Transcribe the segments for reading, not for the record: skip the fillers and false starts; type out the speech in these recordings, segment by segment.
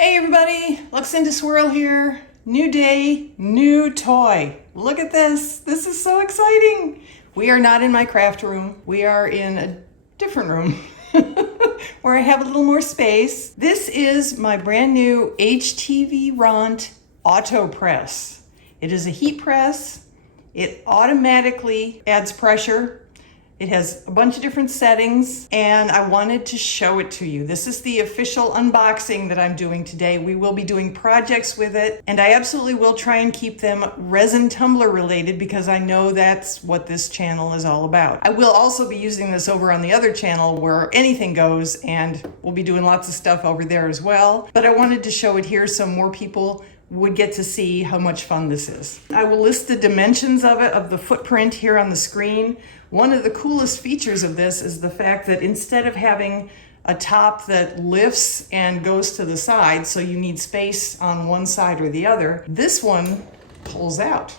Hey everybody, Luxinda Swirl here. New day, new toy. Look at this. This is so exciting. We are not in my craft room. We are in a different room where I have a little more space. This is my brand new HTVRont auto press. It is a heat press. It automatically adds pressure. It has a bunch of different settings, and I wanted to show it to you. This is the official unboxing that I'm doing today. We will be doing projects with it, and I absolutely will try and keep them resin tumbler related because I know that's what this channel is all about. I will also be using this over on the other channel where anything goes, and we'll be doing lots of stuff over there as well. But I wanted to show it here so more people would get to see how much fun this is. I will list the dimensions of it, of the footprint here on the screen. One of the coolest features of this is the fact that instead of having a top that lifts and goes to the side, so you need space on one side or the other, this one pulls out.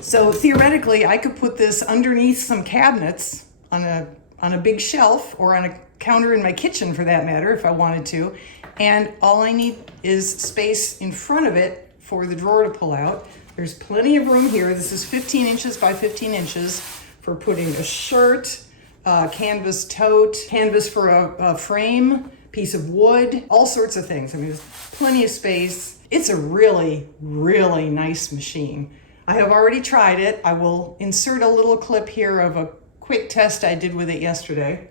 So theoretically, I could put this underneath some cabinets on a big shelf or on a counter in my kitchen for that matter, if I wanted to. And all I need is space in front of it for the drawer to pull out. There's plenty of room here. This is 15 inches by 15 inches for putting a shirt, canvas tote, canvas for a frame, piece of wood, all sorts of things. I mean, there's plenty of space. It's a really, really nice machine. I have already tried it. I will insert a little clip here of a quick test I did with it yesterday.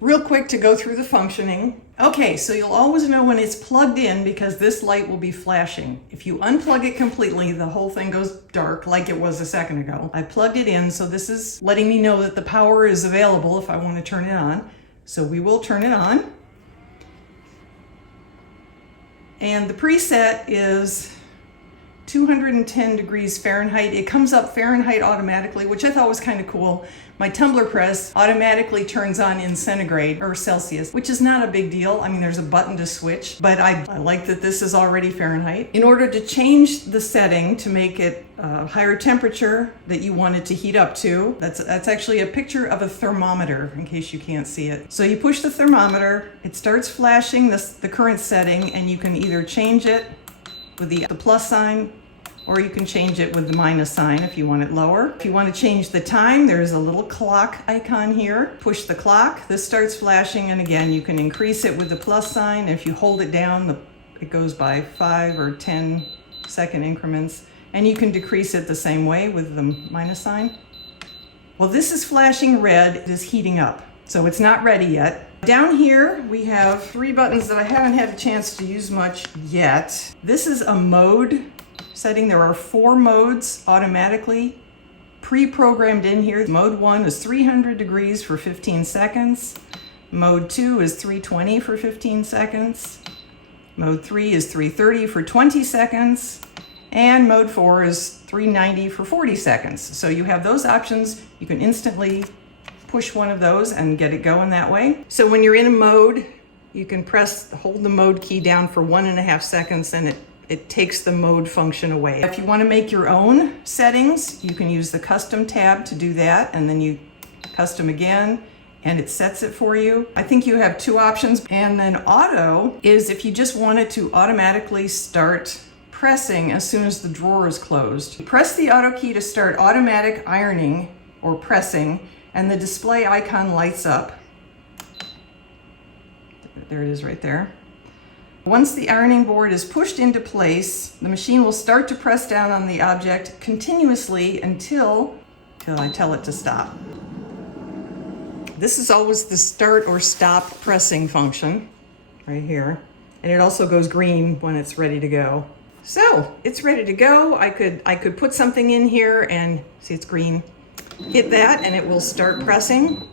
Real quick to go through the functioning. Okay, so you'll always know when it's plugged in because this light will be flashing. If you unplug it completely, the whole thing goes dark like it was a second ago. I plugged it in, so this is letting me know that the power is available if I want to turn it on. So we will turn it on. And the preset is 210 degrees Fahrenheit. It comes up Fahrenheit automatically, which I thought was kind of cool. My tumbler press automatically turns on in centigrade or Celsius, which is not a big deal. I mean, there's a button to switch, but I like that this is already Fahrenheit. In order to change the setting to make it a higher temperature that you want it to heat up to, that's actually a picture of a thermometer in case you can't see it. So you push the thermometer, it starts flashing the current setting, and you can either change it with the plus sign, or you can change it with the minus sign if you want it lower. If you want to change the time, there's a little clock icon here. Push the clock, this starts flashing, and again, you can increase it with the plus sign. If you hold it down, it goes by 5 or 10 second increments, and you can decrease it the same way with the minus sign. Well, this is flashing red, it is heating up, so it's not ready yet. Down here, we have 3 buttons that I haven't had a chance to use much yet. This is a mode setting. There are 4 modes automatically pre-programmed in here. Mode 1 is 300 degrees for 15 seconds. Mode 2 is 320 for 15 seconds. Mode 3 is 330 for 20 seconds. And mode 4 is 390 for 40 seconds. So you have those options. You can instantly push one of those and get it going that way. So when you're in a mode, you can hold the mode key down for 1.5 seconds, and it takes the mode function away. If you want to make your own settings, you can use the custom tab to do that, and then you custom again, and it sets it for you. I think you have 2 options. And then auto is if you just want it to automatically start pressing as soon as the drawer is closed. Press the auto key to start automatic ironing or pressing, and the display icon lights up. There it is right there. Once the ironing board is pushed into place, the machine will start to press down on the object continuously until I tell it to stop. This is always the start or stop pressing function right here. And it also goes green when it's ready to go. So it's ready to go. I could put something in here and see it's green. Hit that and it will start pressing.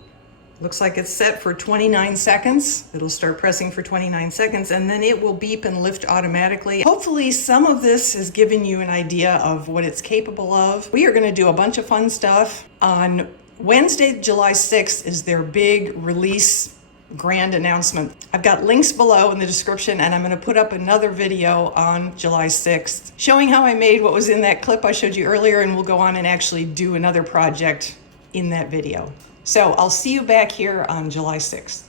Looks like it's set for 29 seconds. It'll start pressing for 29 seconds and then it will beep and lift automatically. Hopefully some of this has given you an idea of what it's capable of. We are going to do a bunch of fun stuff on Wednesday, July 6th is their big release grand announcement. I've got links below in the description, and I'm going to put up another video on July 6th showing how I made what was in that clip I showed you earlier, and we'll go on and actually do another project in that video. So I'll see you back here on July 6th.